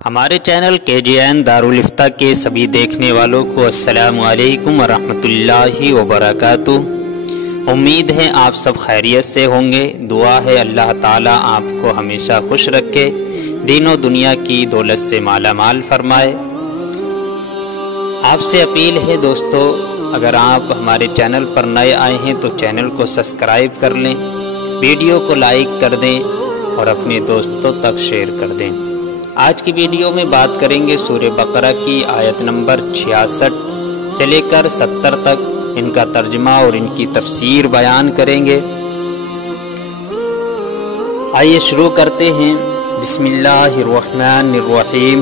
ہمارے channel KGN دارالفتہ کے سبھی دیکھنے والوں کو السلام علیکم ورحمۃ اللہ وبرکاتہ۔ امید ہے آپ سب خیریت سے ہوں گے۔ دعا ہے اللہ تعالیٰ آپ کو ہمیشہ خوش رکھے، دین و دنیا کی دولت سے مالا مال فرمائے۔ آپ سے اپیل ہے دوستو، اگر آپ ہمارے چینل پر نئے آئے ہیں تو چینل کو سبسکرائب کر لیں، ویڈیو کو لائک کر دیں اور اپنے دوستوں تک شیئر کر دیں۔ آج کی ویڈیو میں بات کریں گے سورہ بقرہ کی آیت نمبر 66 سے لے کر 70 تک، ان کا ترجمہ اور ان کی تفسیر بیان کریں گے۔ آئیے شروع کرتے ہیں۔ بسم اللہ الرحمن الرحیم۔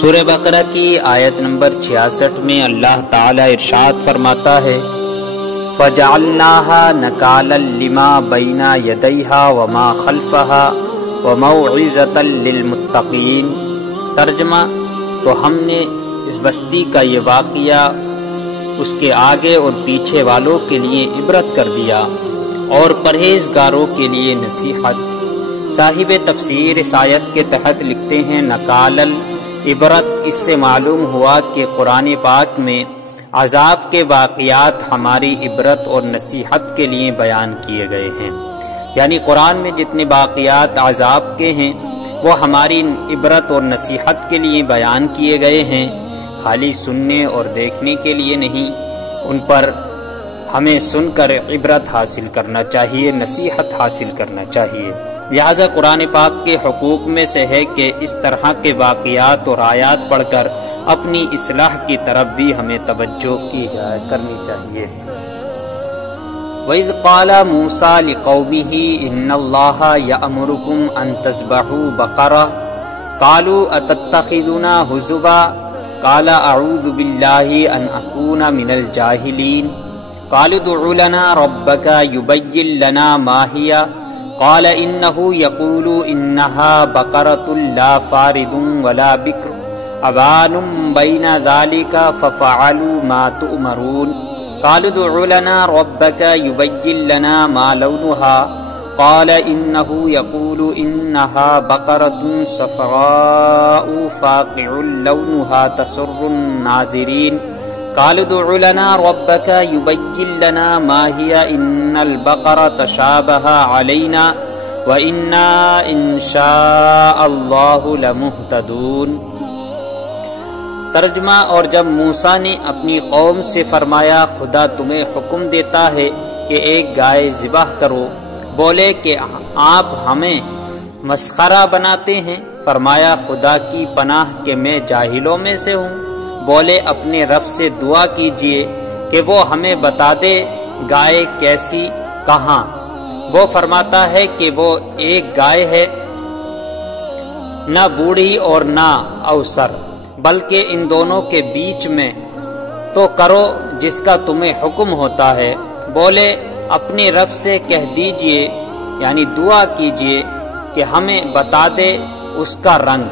سورہ بقرہ کی آیت نمبر 66 میں اللہ تعالی ارشاد فرماتا ہے، فَجَعَلْنَاهَا نَكَالًا لِمَا بَيْنَ يَدَيْهَا وَمَا خَلْفَهَا وَمَوْعِظَةً لِلْمُتَّقِينَ۔ ترجمہ، تو ہم نے اس بستی کا یہ واقعہ اس کے آگے اور پیچھے والوں کے لیے عبرت کر دیا اور پرہیزگاروں کے لیے نصیحت۔ صاحب تفسیر اس آیت کے تحت لکھتے ہیں، نکالل عبرت، اس سے معلوم ہوا کہ قرآن پاک میں عذاب کے واقعات ہماری عبرت اور نصیحت کے لیے بیان کیے گئے ہیں، یعنی قرآن میں جتنے واقعات عذاب کے ہیں وہ ہماری عبرت اور نصیحت کے لیے بیان کیے گئے ہیں، خالی سننے اور دیکھنے کے لیے نہیں۔ ان پر ہمیں سن کر عبرت حاصل کرنا چاہیے، نصیحت حاصل کرنا چاہیے۔ لہذا قرآن پاک کے حقوق میں سے ہے کہ اس طرح کے واقعات اور آیات پڑھ کر اپنی اصلاح کی طرف بھی ہمیں توجہ کرنی چاہیے۔ وَإِذْ قَالَ مُوسَىٰ لِقَوْمِهِ إِنَّ اللَّهَ يَأْمُرُكُمْ أَن تَذْبَحُوا بَقَرَةً قَالُوا أَتَتَّخِذُنَا هُزُوًا قَالَ أَعُوذُ بِاللَّهِ أَنْ أَكُونَ مِنَ الْجَاهِلِينَ قَالُوا ادْعُ لَنَا رَبَّكَ يُبَيِّن لَّنَا مَا هِيَ قَالَ إِنَّهُ يَقُولُ إِنَّهَا بَقَرَةٌ لَّا فَارِضٌ وَلَا بِكْرٌ عَوَانٌ بَيْنَ ذَلِكَ فَافْعَلُوا مَا تُؤْمَرُونَ قالوا ادْعُ لَنَا رَبَّكَ يُبَيِّن لَّنَا مَا لَوْنُهَا قَالَ إِنَّهُ يَقُولُ إِنَّهَا بَقَرَةٌ صَفْرَاءُ فَاقِعٌ لَّوْنُهَا تَسُرُّ النَّاظِرِينَ قالوا ادْعُ لَنَا رَبَّكَ يُبَيِّن لَّنَا مَا هِيَ إِنَّ الْبَقَرَةَ تَشَابَهَ عَلَيْنَا وَإِنَّا إِن شَاءَ اللَّهُ لَمُهْتَدُونَ۔ ترجمہ، اور جب موسیٰ نے اپنی قوم سے فرمایا، خدا تمہیں حکم دیتا ہے کہ ایک گائے ذبح کرو، بولے کہ آپ ہمیں مسخرہ بناتے ہیں۔ فرمایا، خدا کی پناہ کہ میں جاہلوں میں سے ہوں۔ بولے، اپنے رب سے دعا کیجئے کہ وہ ہمیں بتا دے گائے کیسی کہاں۔ وہ فرماتا ہے کہ وہ ایک گائے ہے، نہ بوڑھی اور نہ اوسر، بلکہ ان دونوں کے بیچ میں، تو کرو جس کا تمہیں حکم ہوتا ہے۔ بولے، اپنے رب سے کہہ دیجئے، یعنی دعا کیجئے کہ ہمیں بتا دے اس کا رنگ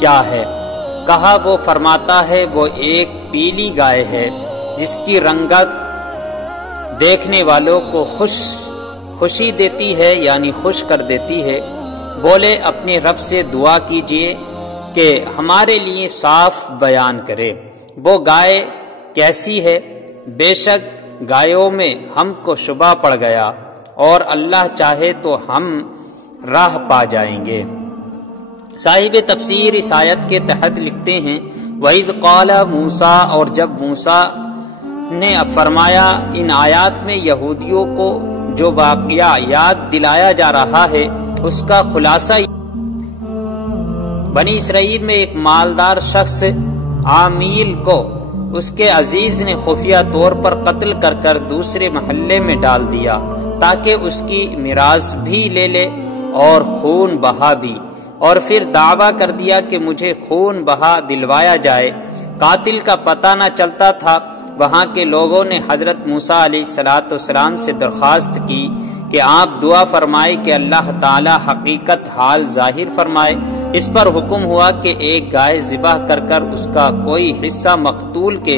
کیا ہے۔ کہا، وہ فرماتا ہے وہ ایک پیلی گائے ہے جس کی رنگت دیکھنے والوں کو خوشی دیتی ہے، یعنی خوش کر دیتی ہے۔ بولے، اپنے رب سے دعا کیجئے کہ ہمارے لیے صاف بیان کرے وہ گائے کیسی ہے۔ بے شک گایوں میں ہم کو شبہ پڑ گیا، اور اللہ چاہے تو ہم راہ پا جائیں گے۔ صاحب تفسیر اس آیت کے تحت لکھتے ہیں، وَإِذْ قَالَ مُوسَىٰ، اور جب موسیٰ نے فرمایا، ان آیات میں یہودیوں کو جو واقعہ یاد دلایا جا رہا ہے اس کا خلاصہ بنی اسرائیل میں ایک مالدار شخص عامیل کو اس کے عزیز نے خفیہ طور پر قتل کر کر دوسرے محلے میں ڈال دیا تاکہ اس کی میراث بھی لے لے اور خون بہا بھی، اور پھر دعویٰ کر دیا کہ مجھے خون بہا دلوایا جائے۔ قاتل کا پتہ نہ چلتا تھا۔ وہاں کے لوگوں نے حضرت موسیٰ علیہ السلام سے درخواست کی کہ آپ دعا فرمائے کہ اللہ تعالی حقیقت حال ظاہر فرمائے۔ اس پر حکم ہوا کہ ایک گائے ذبح کر کر اس کا کوئی حصہ مقتول کے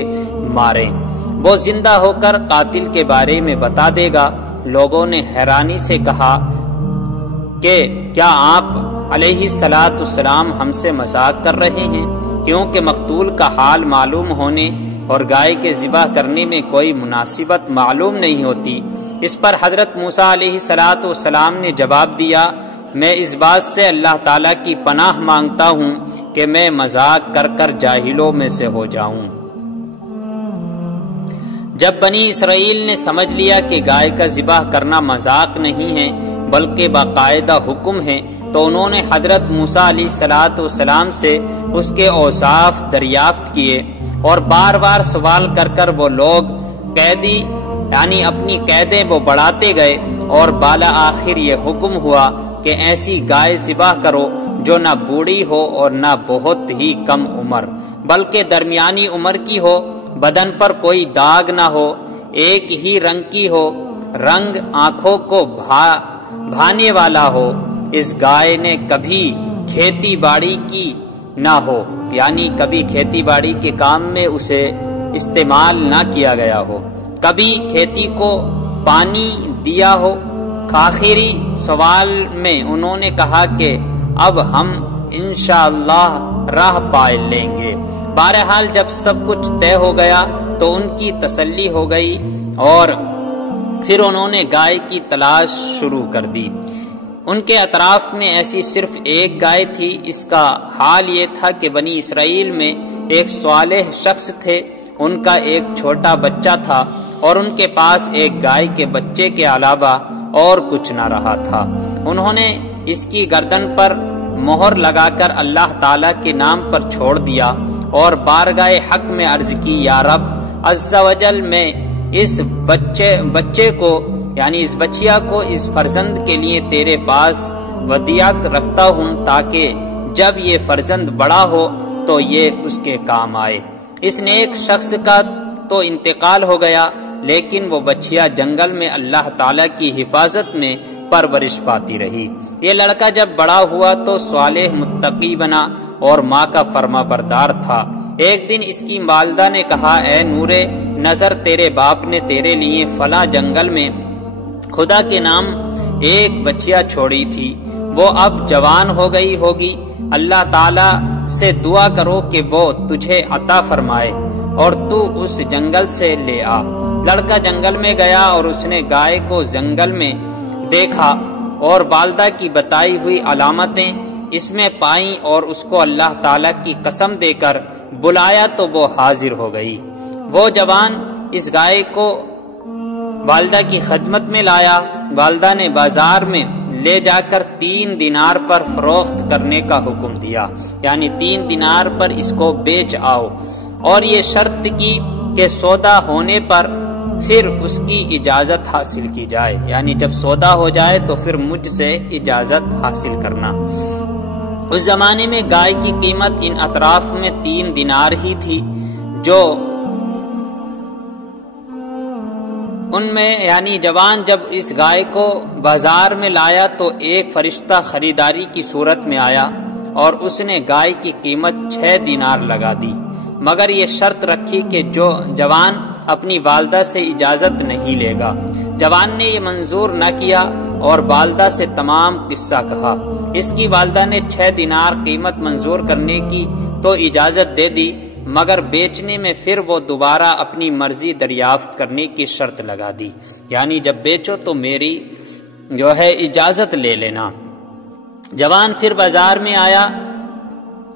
ماریں، وہ زندہ ہو کر قاتل کے بارے میں بتا دے گا۔ لوگوں نے حیرانی سے کہا کہ کیا آپ علیہ السلام ہم سے مذاق کر رہے ہیں، کیونکہ مقتول کا حال معلوم ہونے اور گائے کے ذبح کرنے میں کوئی مناسبت معلوم نہیں ہوتی۔ اس پر حضرت موسیٰ علیہ السلام نے جواب دیا، میں اس بات سے اللہ تعالیٰ کی پناہ مانگتا ہوں کہ میں مذاق کر کر جاہلوں میں سے ہو جاؤں۔ جب بنی اسرائیل نے سمجھ لیا کہ گائے کا ذبح کرنا مذاق نہیں ہے بلکہ باقاعدہ حکم ہے، تو انہوں نے حضرت موسیٰ علیہ السلام سے اس کے اوصاف دریافت کیے، اور بار بار سوال کر کر وہ لوگ قیدی یعنی اپنی قیدیں وہ بڑھاتے گئے، اور بالا آخر یہ حکم ہوا کہ ایسی گائے ذبح کرو جو نہ بوڑھی ہو اور نہ بہت ہی کم عمر بلکہ درمیانی عمر کی ہو، بدن پر کوئی داغ نہ ہو، ایک ہی رنگ کی ہو، رنگ آنکھوں کو بھانے والا ہو، اس گائے نے کبھی کھیتی باڑی کی نہ ہو، یعنی کبھی کھیتی باڑی کے کام میں اسے استعمال نہ کیا گیا ہو، کبھی کھیتی کو پانی دیا ہو۔ آخری سوال میں انہوں نے کہا کہ اب ہم انشاءاللہ راہ پائے لیں گے۔ بہرحال جب سب کچھ طے ہو گیا تو ان کی تسلی ہو گئی، اور پھر انہوں نے گائے کی تلاش شروع کر دی۔ ان کے اطراف میں ایسی صرف ایک گائے تھی۔ اس کا حال یہ تھا کہ بنی اسرائیل میں ایک صالح شخص تھے، ان کا ایک چھوٹا بچہ تھا، اور ان کے پاس ایک گائے کے بچے کے علاوہ اور کچھ نہ رہا تھا۔ انہوں نے اس کی گردن پر مہر لگا کر اللہ تعالیٰ کے نام پر چھوڑ دیا، اور بارگاہ حق میں عرض کی، یا رب عز و جل، میں اس بچے کو یعنی اس بچیا کو اس فرزند کے لیے تیرے پاس ودیعت رکھتا ہوں، تاکہ جب یہ فرزند بڑا ہو تو یہ اس کے کام آئے۔ اس نیک شخص کا تو انتقال ہو گیا، لیکن وہ بچیا جنگل میں اللہ تعالیٰ کی حفاظت میں پرورش پاتی رہی۔ یہ لڑکا جب بڑا ہوا تو صالح متقی بنا اور ماں کا فرما بردار تھا۔ ایک دن اس کی والدہ نے کہا، اے نورے نظر، تیرے باپ نے تیرے لیے فلاں جنگل میں خدا کے نام ایک بچیا چھوڑی تھی، وہ اب جوان ہو گئی ہوگی، اللہ تعالیٰ سے دعا کرو کہ وہ تجھے عطا فرمائے اور تو اس جنگل سے لے آ۔ لڑکا جنگل میں گیا اور اس نے گائے کو جنگل میں دیکھا اور والدہ کی بتائی ہوئی علامتیں اس میں پائیں، اور اس کو اللہ تعالیٰ کی قسم دے کر بلایا تو وہ حاضر ہو گئی۔ وہ جوان اس گائے کو والدہ کی خدمت میں لایا۔ والدہ نے بازار میں لے جا کر 3 دینار پر فروخت کرنے کا حکم دیا، یعنی 3 دینار پر اس کو بیچ آؤ، اور یہ شرط کی کہ سودا ہونے پر پھر اس کی اجازت حاصل کی جائے، یعنی جب سودا ہو جائے تو پھر مجھ سے اجازت حاصل کرنا۔ اس زمانے میں گائے کی قیمت ان اطراف میں 3 دینار ہی تھی، جو ان میں یعنی جوان جب اس گائے کو بازار میں لایا تو ایک فرشتہ خریداری کی صورت میں آیا، اور اس نے گائے کی قیمت 6 دینار لگا دی، مگر یہ شرط رکھی کہ جو جوان اپنی والدہ سے اجازت نہیں لے گا۔ جوان نے یہ منظور نہ کیا اور والدہ سے تمام قصہ کہا۔ اس کی والدہ نے 6 دینار قیمت منظور کرنے کی تو اجازت دے دی، مگر بیچنے میں پھر وہ دوبارہ اپنی مرضی دریافت کرنے کی شرط لگا دی، یعنی جب بیچو تو میری اجازت لے لینا۔ جوان پھر بازار میں آیا،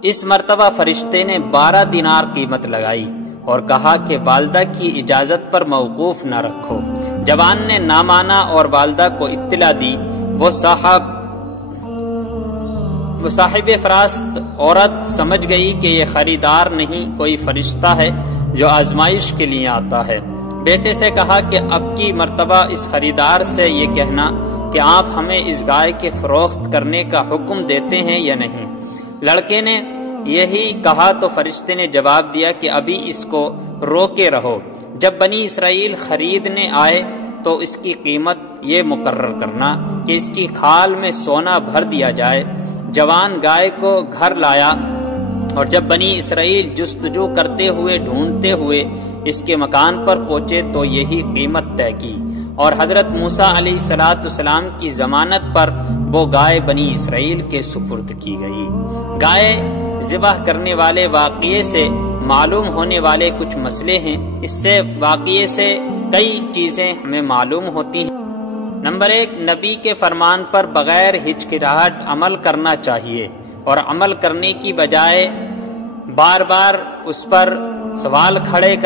اس مرتبہ فرشتے نے 12 دینار قیمت لگائی اور کہا کہ والدہ کی اجازت پر موقوف نہ رکھو۔ جوان نے نہ مانا اور والدہ کو اطلاع دی۔ وہ صاحب فراست عورت سمجھ گئی کہ یہ خریدار نہیں، کوئی فرشتہ ہے جو آزمائش کے لیے آتا ہے۔ بیٹے سے کہا کہ اب کی مرتبہ اس خریدار سے یہ کہنا کہ آپ ہمیں اس گائے کے فروخت کرنے کا حکم دیتے ہیں یا نہیں۔ لڑکے نے یہی کہا تو فرشتے نے جواب دیا کہ ابھی اس کو روکے رہو، جب بنی اسرائیل خریدنے آئے تو اس کی قیمت یہ مقرر کرنا کہ اس کی کھال میں سونا بھر دیا جائے۔ جوان گائے کو گھر لایا، اور جب بنی اسرائیل جستجو کرتے ہوئے ڈھونڈتے ہوئے اس کے مکان پر پہنچے تو یہی قیمت طے کی، اور حضرت موسیٰ علیہ السلام کی ضمانت ضمانت پر وہ گائے بنی اسرائیل کے سپرد کی گئی۔ گائے ذبح کرنے والے واقعے سے معلوم ہونے والے کچھ مسئلے ہیں۔ اس سے واقعے سے کئی چیزیں ہمیں معلوم ہوتی ہیں۔ نمبر 1، نبی کے فرمان پر بغیر ہچکچاہٹ عمل کرنا چاہیے، اور عمل کرنے کی بجائے بار بار اس پر سوال کھڑے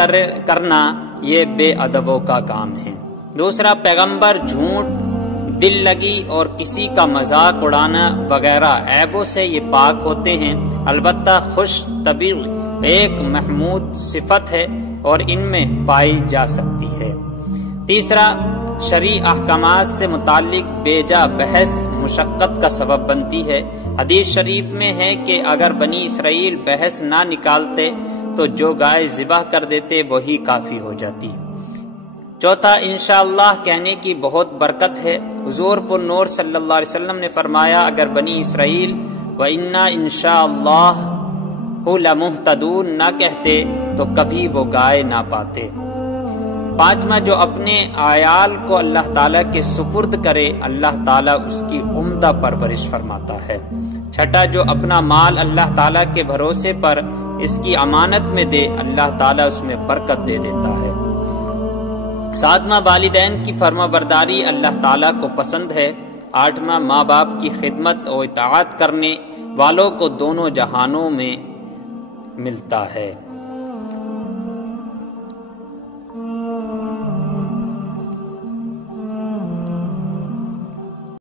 کرنا یہ بے ادبوں کا کام ہے۔ دوسرا، پیغمبر جھوٹ، دل لگی اور کسی کا مذاق اڑانا وغیرہ عیبوں سے یہ پاک ہوتے ہیں۔ البتہ خوش طبعی ایک محمود صفت ہے اور ان میں پائی جا سکتی ہے۔ تیسرا، شرعی احکامات سے متعلق بے جا بحث مشقت کا سبب بنتی ہے۔ حدیث شریف میں ہے کہ اگر بنی اسرائیل بحث نہ نکالتے تو جو گائے ذبح کر دیتے وہی کافی ہو جاتی۔ چوتھا، انشاءاللہ کہنے کی بہت برکت ہے۔ حضور پر نور صلی اللہ علیہ وسلم نے فرمایا، اگر بنی اسرائیل وَإِنَّا إِنشَاءَ لَمُهْتَدُونَ نہ کہتے تو کبھی وہ گائے نہ پاتے۔ پانچواں، جو اپنے عیال کو اللہ تعالیٰ کے سپرد کرے اللہ تعالیٰ اس کی عمدہ پرورش فرماتا ہے۔ چھٹا، جو اپنا مال اللہ تعالیٰ کے بھروسے پر اس کی امانت میں دے اللہ تعالیٰ اس میں برکت دے دیتا ہے۔ ساتواں، والدین کی فرما برداری اللہ تعالیٰ کو پسند ہے۔ آٹھواں، ماں باپ کی خدمت و اطاعت کرنے والوں کو دونوں جہانوں میں ملتا ہے۔